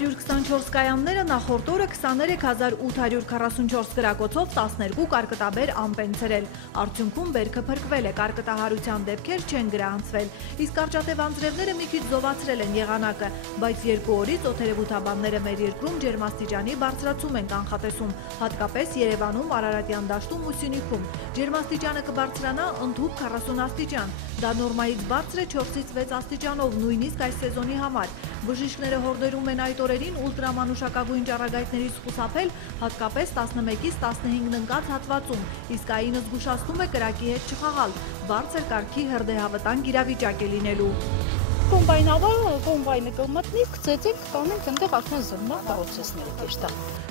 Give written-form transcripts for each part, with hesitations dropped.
424 կայանները նախորդ օրը 23844 գրակոցով 12 կարկտաբեր ամպ են ցրել։ Արդյունքում բերքը փրկվել է, կարկտահարության դեպքեր չեն գրանցվել։ Իսկ կարճատև անձրևները մի քիչ զովացրել են եղանակը, բայց 2 օրից օդերևութաբանները մեր երկրում ջերմաստիճանի բարձրացում են կանխատեսում, հատկապես Երևանում, Արարատյան դաշտում ու Սյունիքում։ Ջերմաստիճանը կբարձրանա ընդհուպ 40 աստիճան։ Դա նորմայից բարձր է 4-ից 6 աստիճանով, նույնիսկ այս սեզոնի համար։ Բժիշկները հորդորում են այդ օրերին ուլտրամանուշակագույն ճառագայթներից խուսափել, հատկապես 11-ից 15 ընկած հատվածում, իսկ ԱԻՆ-ը զգուշացնում է կրակի հետ չխաղալ, բարձր կարգի հրդեհավտանգ իրավիճակ է լինելու։ Կոմբայնը կմտնի, կծեցինք, կանենք ընդեղ արդեն զննա պրոցեսները կեշտա։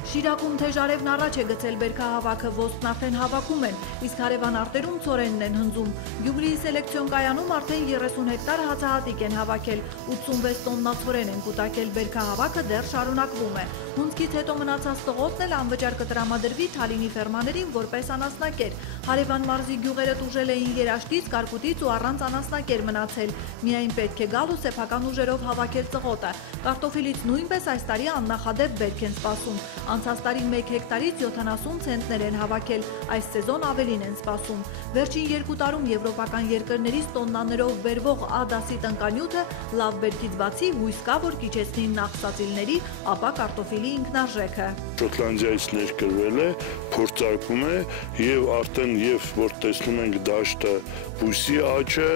Շիրակում թեժարևն առաջ է գցել բերքահավաքը, ոսպն արդեն հավաքում են, իսկ հարևան արտերում ցորենն են հնձում։ Գյումրիի սելեկցիոն կայանում արդեն 30 հեկտար հացահատիկ են հավաքել, 86 տոննա ցորեն են կուտակել, բերքահավաքը դեռ շարունակվում է։ Հունձքից հետո մնացած տղոտն էլ անվճար կտրամադրվի Թալինի ֆերմաներին որպես անասնակեր։ Հարևան մարզի գյուղերը տուժել էին երաշտից, կարկուտից ու առանց անասնակեր մնացել։ Միայն պետք է գալ ու սեփական ուժերով հավաքել ծղոտը։ Կարտոֆիլից նույնպես այս տարի աննախադեպ բերք են սպասում։ Անցած տարի 1 հեկտարից 70 ցենտներ են հավաքել, այս սեզոն ավելին են սպասում։ Վերջին 2 տարում եվրոպական երկրներից տոննաներով բերվող A դասի տնկանյութը լավ բերքից բացի հույս կա, որ կիջեցնի նախսածիլների, ապա կարտոֆիլի ինքնարժեքը։ Շոտլանդիայից ներկրվել է, փորձարկում է եւ արդեն որ տեսնում ենք դաշտը բույսի աճը,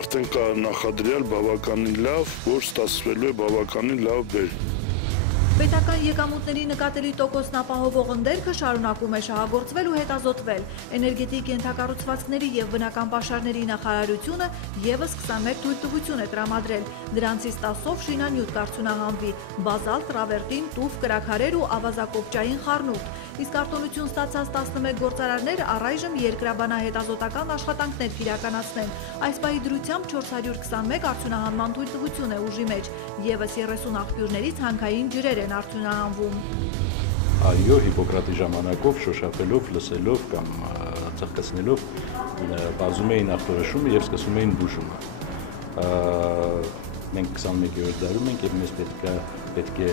արդեն կա նախադրյալ բավականին լավ, որ ստացվելու է բավականին լավ բերք։ Պետական եկամուտների նկատելի տոկոսն ապահովող ընդերքը շարունակում է շահագործվել ու հետազոտվել։ Էներգետիկ ենթակառուցվածքների և բնական պաշարների նախարարությունը ևս 21 թույլտվություն է տրամադրել։ Դրանցից 10-ով շինանյութ կառուցունահանվի, բազալտ, տրավերտին, տուֆ, կրաքարեր ու ավազակոպճային խառնուրդ։ Իսկ արտոնություն ստացած 11 գործարարներ առայժմ երկրաբանահետազոտական աշխատանքներ կիրականացնեն։ Այս պահի դրությամբ 421 արդյունահանման թույլտվություն է ուժի մեջ, ևս 30 աղբյուրներից հանքային ջրեր են արդյունահանվում։ Այո, Հիպոկրատի ժամանակով շոշափելով, լսելով կամ ծաղկացնելով բազում էին ախտորոշումը և սկսում էին բուժումը։ Մենք 21-րդ դարում ենք և մեզ պետք է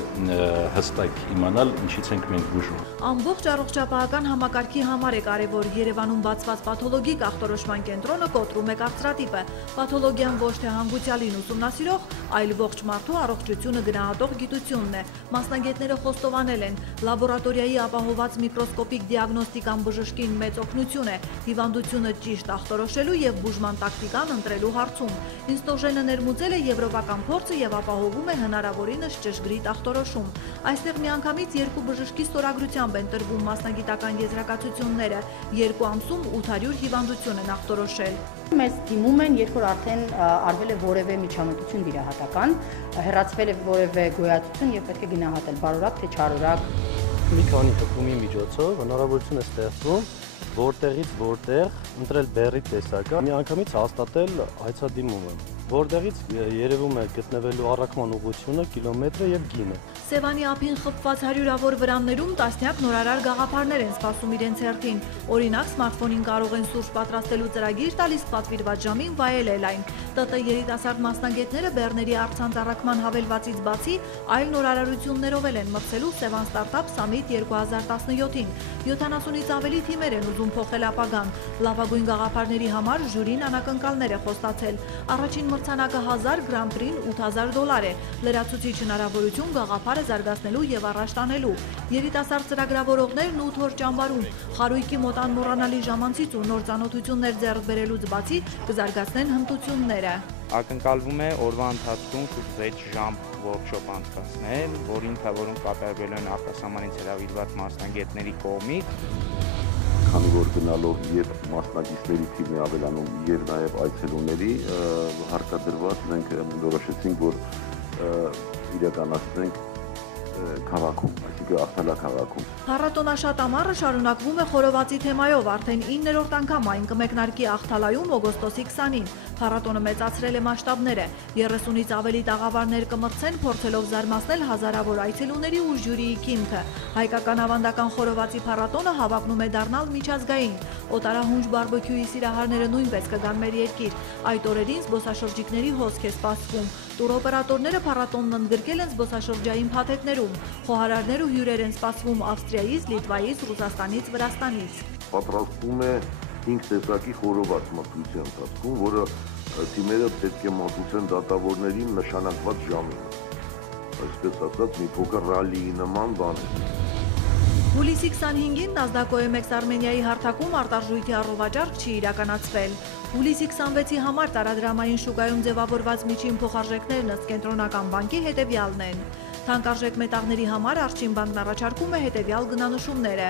հստակ իմանալ ինչից ենք մենք բուժում։ Ամբողջ առողջապահական համակարգի համար է կարևոր Երևանում բացված պաթոլոգիկ ախտորոշման կենտրոնը կոտրում է կարծրատիպը։ Պաթոլոգիան ոչ թե հանգուցյալին ուսումնասիրող, այլ ողջ մարդու առողջությունը գնահատող գիտությունն է։ Մասնագետները խոստովանել են, լաբորատորիայի ապահոված միկրոսկոպիկ դիագնոստիկան բժշկին մեծ օգնություն է հիվանդությունը ճիշտ ախտորոշելու և բուժման տակտիկան ընտրելու հարցում։ Ինստոժենը ներմուծել է եվրոպական փորձը և ապահովում է հնարավորինս ճշգրիտ ախտորոշում։ Այստեղ միանգամից 2 բժշկի ստորագրությամբ են տրվում մասնագիտական եզրակացությունները, 2 ամսում 800 հիվանդություն են ախտորոշել։ Մեզ դիմում են, երբ որ արդեն արվել է որևէ միջամտություն վիրահատական, հեռացվել է որևէ գոյացություն և պետք է գնահատել բարորակ թե չարորակ։ Մի քանի տպումի միջոցով հնարավորություն է ստեղծվում որտեղից որտեղ ընտրել բեռի տեսակը, միանգամից հաստատել հայցադիմումը, որտեղից երևում է գտնվելու առաքման ուղղությունը, կիլոմետրը և գինը։ Սևանի ափին խփված հարյուրավոր վրաններում տասնյակ նորարար գաղափարներ են սպասում իրենց հերթին։ Օրինակ, սմարթֆոնին կարող են սուրճ պատրաստելու ծրագիր տալ, իսկ պատվիրված ժամին վայելել այն։ ՏՏ երիտասարդ մասնագետները բեռների առցանց առաքման հավելվածից բացի այլ նորարարություններով են մրցելու Սևան Ստարտափ Սամիթ 2017-ին։ 70-ից ավելի թիմեր են ուզում փոխել ապագան։ Լավագույն գաղափարների համար ժյուրին անակնկալներ է խոստացել։ Առաջին մրցանակը 1000 Grand-Prix-ն $8000 է։ Լրացուցիչ հնարավորություն գաղափարը զարգացնելու և առաջ տանելու։ Երիտասարդ ծրագրավորողներն 8 օր ճամբարում խարույկի մոտ անմոռանալի ժամանցից ու նոր ծանոթություններ ձեռք բերելուց բացի կզարգացնեն հմտությունները։ Ակնկալվում է օրվա ընթացքում շուրջ 6 ժամ workshop անցկացնել, որին թվորում կատարվելու են արտասահմանից հրավիրված մասնագետների կողմից։ Քանի որ գնալով և մասնագետների թիմի ավելանում և նաև այցելուների հարկադրված մենք որոշեցինք, որ իրականացնենք քաղաքում, այսինքն Ախտալա քաղաքում։ Փառատոնաշատ ամառը շարունակվում է խորովածի թեմայով, արդեն 9-րդ անգամ այն կմեկնարկի Ախտալայում օգոստոսի 20-ին։ Փառատոնը մեծացրել է մասշտաբները, 30-ից ավելի տաղավարներ կմրցեն, փորձելով զարմացնել հազարավոր այցելուների ու ժյուրիի քիմքը։ Հայկական ավանդական խորովածի փառատոնը հավակնում է դառնալ միջազգային։ Օտարահունչ բարբեկյուի սիրահարները նույնպես կգան մեր երկիր։ Այդ օրերին զբոսաշրջիկների հոսք է սպասվում։ Տուրօպերատորները փառատոնն ընդգրկել են զբոսաշրջային փաթեթներում։ Խոհարարներ ու հյուրեր են սպասվում Ավստրիայից, Լիտվայից, Ռուսաստանից, Վրաստանից։ Պատրաստվում է 5 տեսակի խորոված մրցության ընթացքում, որը թիմերը պետք է մատուցեն դատավորներին նշանակված ժամին։ Այսպես ասած, մի փոքր ռալիի նման բան է։ Հուլիսի 25-ին NASDAQ-OMX Արմենիայի հարթակում արտարժույթի առողջարկ չի իրականացվել։ Հուլիսի 26-ի համար տարադրամային շուկայում ձևավորված միջին փոխարժեքներն ըստ կենտրոնական բանկի հետևյալն են։ Թանկարժեք մետաղների համար Արջին բանկն առաջարկում է հետևյալ գնանշումները։